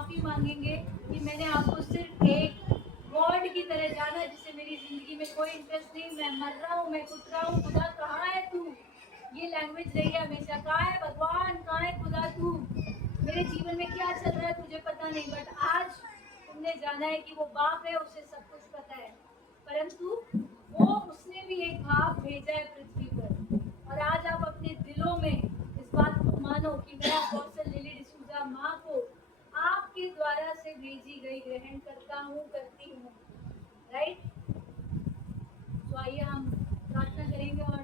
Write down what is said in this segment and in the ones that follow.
माफी मांगेंगे कि मैंने आपको सिर्फ एक गॉड की तरह जाना जिससे मेरी जिंदगी में कोई इंटरेस्ट नहीं, मैं मर रहा हूँ, मैं कुछ रहा हूँ, खुदा कहाँ है तू? ये लैंग्वेज रही है हमेशा, कहाँ है भगवान, कहाँ है खुदा तू? मेरे जीवन में क्या चल रहा है तुझे पता नहीं, बट आज तुमने जाना है कि वो बाप है, उसे सब कुछ पता है। परंतु वो उसने भी एक भाव भेजा है पृथ्वी पर, और आज आप अपने दिलों में इस बात को मानो कि मैं अपोस्टल लिली डिसूजा माँ को आपके द्वारा से भेजी गई ग्रहण करता हूँ, करती हूँ। राइट? तो आइए हम प्रार्थना करेंगे, और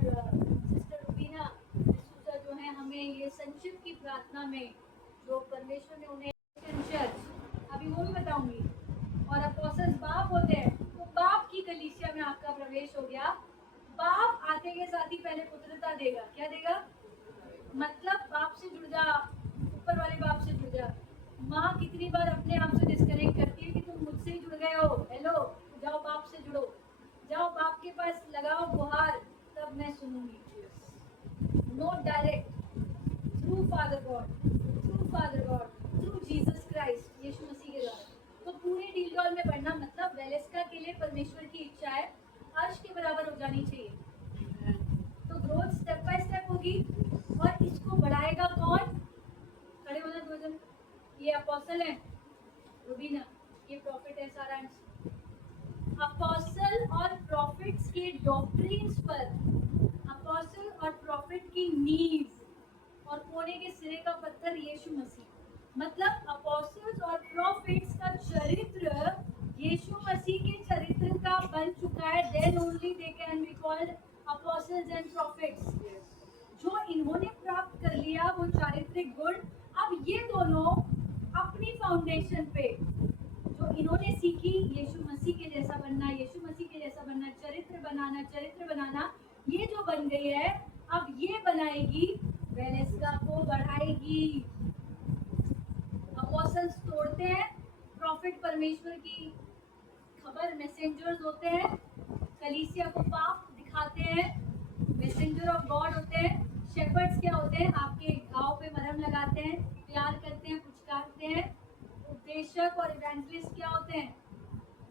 सिस्टर रुबीना डिसूजा जो है हमें ये संक्षिप्त की प्रार्थना में जो परमेश्वर ने उन्हें चर्च अभी वो भी बताऊंगी। और अपोस्टल्स बाप होते हैं, तो बाप की कलीसिया में आपका प्रवेश हो गया। बाप आते के साथ ही पहले पुत्रता देगा। क्या देगा? मतलब बाप से जुड़ जा, ऊपर वाले बाप से जुड़ जा। माँ कितनी बार अपने आप से डिस्कनेक्ट करती है कि तुम मुझसे ही जुड़ गए हो, हेलो जाओ बाप से जुड़ो, जाओ बाप के पास लगाओ गुहार, तब मैं सुनूंगी। Not direct, through father God, through father God, through Jesus Christ, Yeshu Masih के द्वारा। तो पूरे डील डॉल में बढ़ना मतलब वेलेस्का के लिए परमेश्वर की इच्छा है अर्श के बराबर हो जानी चाहिए। तो ग्रोथ स्टेप बाय स्टेप होगी, और इसको बढ़ाएगा कौन? खड़े होना दो जन। ये अपोस्टल है रुबीना, ये प्रॉफिट है सारांश। अपोस्टल और प्रॉफिट्स के डॉक्ट्रिन्स पर, अपोस्टल और प्रॉफिट की नींव और कोने के सिरे का पत्थर यीशु मसीह। मतलब अपोस्टल्स और प्रॉफिट्स का चरित्र यीशु मसीह के चरित्र का बन चुका है। Then only they can be called apostles and prophets. जो इन्होंने प्राप्त कर लिया वो चारित्रिक गुण, अब ये दोनों अपनी फाउंडेशन पे जो इन्होंने सीखी, यीशु मसीह के जैसा बनना, यीशु मसीह के जैसा बनना, चरित्र बनाना, चरित्र बनाना, ये जो बन गई है, अब ये बनाएगी वेलेस्का को, बढ़ाएगी। अपोस्टल्स तोड़ते हैं, प्रॉफिट परमेश्वर की खबर मैसेंजर्स होते हैं, कलीसिया को पाप दिखाते हैं, मैसेंजर ऑफ गॉड होते हैं। शेपर्ड्स क्या होते हैं? आपके घाव पे मरहम लगाते हैं, प्यार करते हैं, पुचकारते हैं। उपदेशक और इवेंजलिस्ट क्या होते हैं?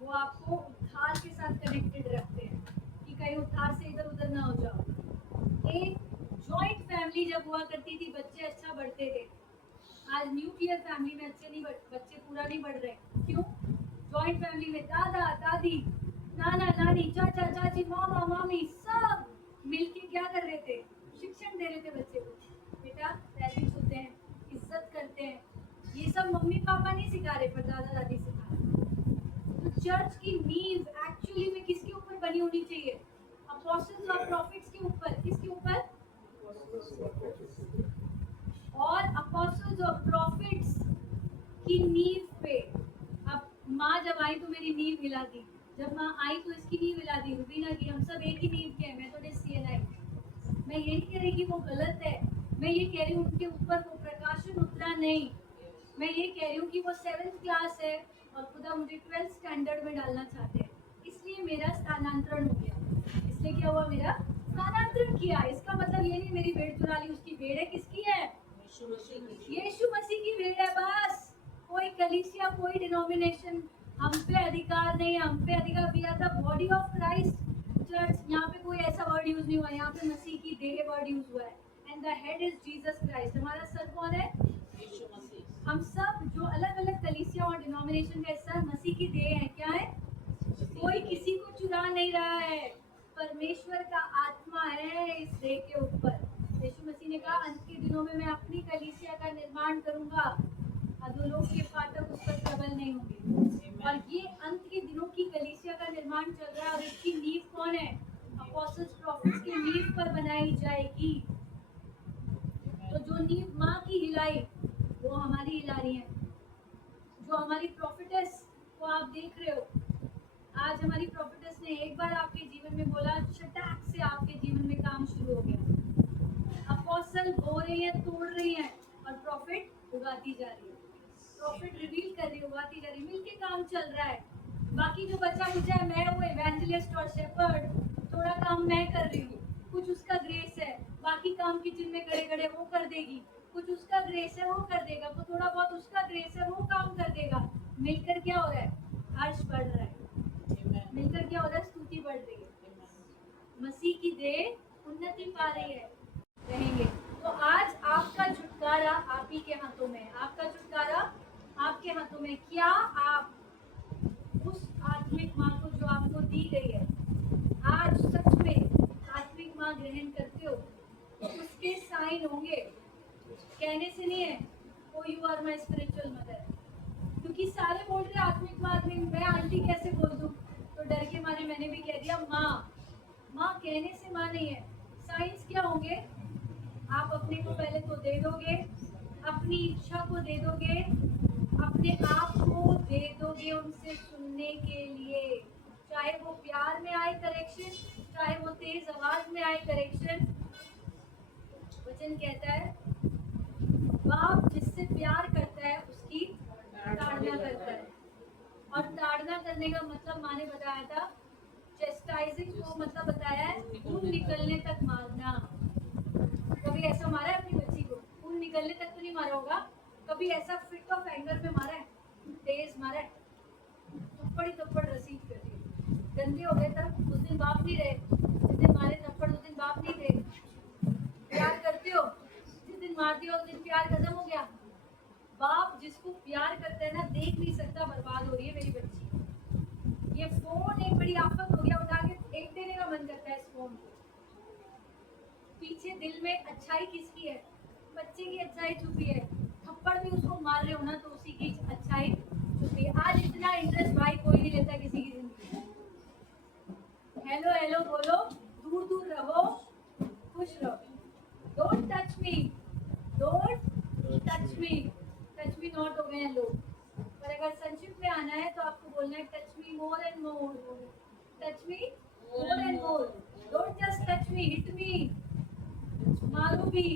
वो आपको उद्धार के साथ कनेक्टेड रखते हैं कि कहीं उद्धार से इधर उधर ना हो जाओ। एक जॉइंट फैमिली जब हुआ करती थी, बच्चे अच्छा बढ़ते थे। आज न्यूक्लियर फैमिली में बच्चे पूरा नहीं बढ़ रहे। क्यों? जॉइंट फैमिली में दादा दादी, नाना नानी, चाचा चाची, मामा मामी सब मिलके क्या कर रहे थे? शिक्षण दे रहे थे बच्चे को। बेटा पैसे छूते हैं, इज्जत करते हैं, ये सब मम्मी पापा नहीं सिखा रहे, पर दादा दादी सिखा रहे। तो चर्च की नींव एक्चुअली में किसके ऊपर बनी होनी चाहिए? अपोस्टल्स और प्रॉफिट्स के ऊपर। किसके ऊपर? और अपोस्टल्स और प्रॉफिट्स की नींव पे। अब माँ जब आई तो मेरी नींव हिला दी, जब माँ आई तो इसकी नींव हिला दी, रुबीना की। हम सब एक ही नींव के हैं, मेथोडिस्ट CNI। मैं ये नहीं कह रही कि वो गलत है, मैं ये कह रही हूँ उनके ऊपर वो प्रकाशन उतरा नहीं। मैं ये कह रही हूँ कि वो 7th क्लास है और खुदा मुझे 12th स्टैंडर्ड में डालना चाहते हैं, इसलिए मेरा स्थानांतरण हो गया। इसलिए क्या हुआ? मेरा स्थानांतरण किया। इसका मतलब ये नहीं मेरी भेड़ चुरा ली। उसकी भेड़ है, किसकी है? यीशु मसीह की भेड़ है। बस कोई कलीसिया, कोई डिनोमिनेशन हम पे अधिकार नहीं, हम पे अधिकार। We are the body of Christ church. यहाँ पे कोई ऐसा वर्ड यूज नहीं हुआ, यहाँ पे मसीह की देह वर्ड यूज हुआ है। And the head is Jesus Christ. हमारा सर कौन है? यीशु मसीह। हम सब जो अलग अलग कलीसिया और डिनोमिनेशन का हिस्सा मसीह की देह है। क्या है? कोई किसी को चुरा नहीं रहा है, परमेश्वर का आत्मा है इस देह के ऊपर। यीशु मसीह ने कहा अंत के दिनों में मैं अपनी कलीसिया का निर्माण करूंगा, अधोलोक के फाटक उस पर प्रबल नहीं होंगे। और ये अंत के दिनों की कलीसिया का निर्माण चल रहा है, और इसकी नींव कौन है? अपोस्टल्स प्रॉफिट्स की नींव पर बनाई जाएगी। तो जो नींव माँ की हिलाई वो हमारी हिला रही है। जो हमारी प्रॉफिटेस को आप देख रहे हो, आज हमारी प्रॉफिटेस ने एक बार आपके जीवन में बोला, शटाक से आपके जीवन में काम शुरू हो गया। अपोस्टल बो रही है, तोड़ रही है, और प्रॉफिट उगाती जा रही है। प्रॉफिट रिवील कर रही है, उगाती जा रही है, मिलके काम चल रहा है। बाकी जो बचा कुचा है, मैं हूँ इवेंजलिस्ट और शेपर्ड, थोड़ा काम मैं कर रही हूँ, कुछ उसका ग्रेस है, बाकी काम किचन में खड़े खड़े वो कर देगी। कुछ उसका ग्रेस है वो कर देगा, कुछ थोड़ा बहुत उसका ग्रेस है वो काम कर देगा। मिलकर क्या हो रहा है? हर्ष बढ़ रहा है। मिलकर क्या हो रहा है? स्तुति बढ़ रही है। मसीह की देह उन्नति पा रही है। रहेंगे तो आज आपका छुटकारा आप ही के हाथों में है। आपका छुटकारा आपके हाथों में। क्या आप उस आत्मिक माँ को जो आपको दी गई है आज सच में आत्मिक माँ ग्रहण करते हो? उसके साइन होंगे, कहने से नहीं है O you are my spiritual mother, क्योंकि सारे बोल रहे आत्मिक माँ आत्मिक, मैं आंटी कैसे बोल दूं? तो डर के मारे मैंने भी कह दिया माँ। माँ कहने से माँ नहीं है। साइंस क्या होंगे? आप अपने को पहले तो दे दोगे, अपनी इच्छा को दे दोगे, अपने आप को दे दोगे उनसे सुनने के लिए, चाहे वो प्यार में आए करेक्शन, चाहे वो तेज आवाज में आए करेक्शन। वचन कहता है बाप जिससे प्यार करता है उसकी ताड़ना करता है। और ताड़ना करने का मतलब माँ ने बताया था, चेस्टाइजिंग को मतलब बताया है खून निकलने तक मारना। कभी ऐसा मारा है अपनी बच्ची को? खून निकलने तक तो नहीं मारा होगा। कभी ऐसा फिट ऑफ एंगर में मारा है? तेज मारा है? थप्पड़ ही थप्पड़ रसीद कर दिए। गंदे हो गए तब उस दिन बाप नहीं रहे। जिस दिन मारे थप्पड़ उस दिन बाप नहीं थे। प्यार करते हो, जिस दिन मार दिया उस दिन प्यार खत्म हो गया। बाप जिसको प्यार करता है ना, देख नहीं सकता बर्बाद हो रही है मेरी बच्ची। ये फोन एक बड़ी आफत हो गया, उठा के फेंक देने का मन करता है इस फोन को। पीछे दिल में अच्छाई किसकी है? बच्चे की अच्छाई छुपी है। थप्पड़ भी उसको मार रहे हो ना तो उसी की अच्छाई छुपी है। आज इतना इंटरेस्ट भाई कोई नहीं लेता किसी की जिंदगी में। हेलो हेलो बोलो, दूर दूर रहो, खुश रहो। Don't touch me, don't touch me, touch me not हो गए हैं लोग। पर अगर संक्षिप्त में आना है तो आपको बोलना है touch me more and more, touch me more and more. Don't just touch me, hit me, मारो भी।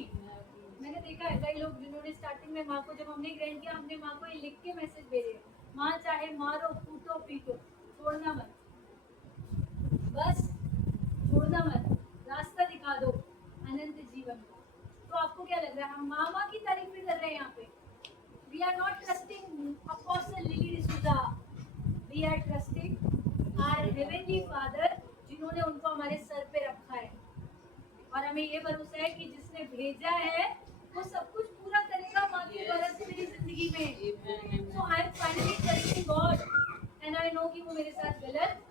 मैंने देखा है कई लोग जिन्होंने स्टार्टिंग में माँ को, जब हमने ग्रहण किया, हमने माँ को ये लिख के मैसेज भेजे, माँ चाहे मारो कूटो पीटो छोड़ना मत, बस छोड़ना मत, रास्ता दिखा दो अनंत जीवन का। तो आपको क्या लग रहा है हम मामा की तारीफ भी कर रहे हैं यहाँ पे? We are not trusting Apostle Lily D'Souza. We are trusting our Heavenly Father, जिन्होंने उनको हमारे सर पे रखा है। और हमें ये भरोसा है कि जिसने भेजा है वो सब कुछ पूरा करेगा माँ की वजह से मेरी जिंदगी में। So I am finally trusting God and I know कि वो मेरे साथ गलत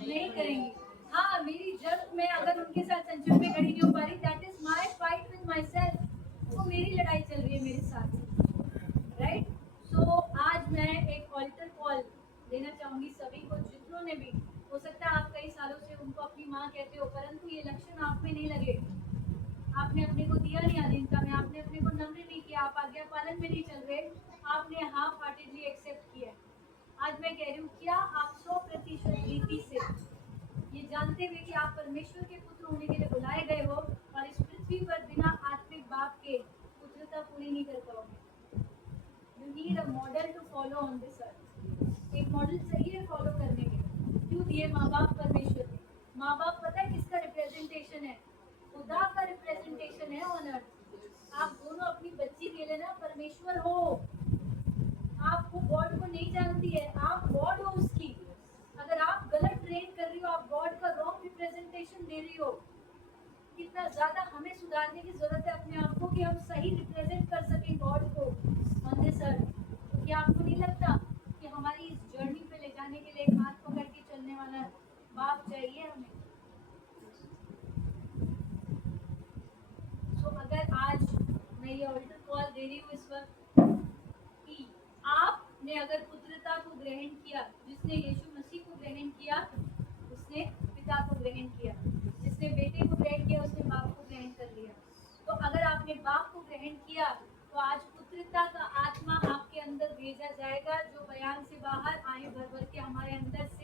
नहीं करेंगी। हाँ, मेरी जब मैं अगर उनके साथ संचित में खड़ी नहीं हो पा रही, that is my fight with myself. वो मेरी लड़ाई चल रही है मेरे साथ, राइट? सो आज मैं एक ऑल्टर कॉल देना चाहूंगी सभी को, जितनों ने भी, हो सकता है आप कई सालों से उनको अपनी माँ कहते हो परंतु ये लक्षण आप में नहीं लगे, आपने अपने को दिया नहीं अधीनता में, आपने अपने को नम्र नहीं किया, आप आज्ञा पालन में नहीं चल रहे, आपने हाफ हार्टेडली एक्सेप्ट किया। आज मैं कह रही हूँ क्या आप 100% रीति से ये जानते हुए कि आप परमेश्वर के पुत्र होने के लिए बुलाए गए हो और इस पृथ्वी पर बिना आत्मिक बाप के पुत्रता पूरी नहीं कर पाओगे? You need a model to follow on this earth. एक मॉडल चाहिए फॉलो करने के। क्यों दिए माँ बाप परमेश्वर ने? माँ बाप पता है किसका रिप्रेजेंटेशन है? खुदा का रिप्रेजेंटेशन है ऑन अर्थ। आप दोनों अपनी बच्ची के लिए ना परमेश्वर हो। आप वो गॉड को नहीं जानती है, आप गॉड हो उसकी। अगर आप गलत ट्रेन कर रही हो, आप गॉड का रॉन्ग रिप्रेजेंटेशन दे रही हो। कितना ज्यादा हमें सुधारने की जरूरत है अपने आप को कि हम सही रिप्रेजेंट कर सकें गॉड को ऑन दिस अर्थ। तो क्या आपको नहीं लगता कि हमारी इस जर्नी पे ले जाने के लिए एक हाथ पकड़ के चलने वाला बाप चाहिए हमें? तो अगर आज मैं ये ऑल्टर कॉल दे रही हूँ इस वक्त कि आपने अगर पुत्रता को ग्रहण किया, जिसने यीशु मसीह को ग्रहण किया उसने पिता को ग्रहण किया, जिसने बेटे को ग्रहण किया उसने बाप को ग्रहण कर लिया। तो अगर आपने बाप को ग्रहण किया तो आज पुत्रता का आत्मा आपके अंदर भेजा जाएगा, जो बयान से बाहर आए भर भर के हमारे अंदर से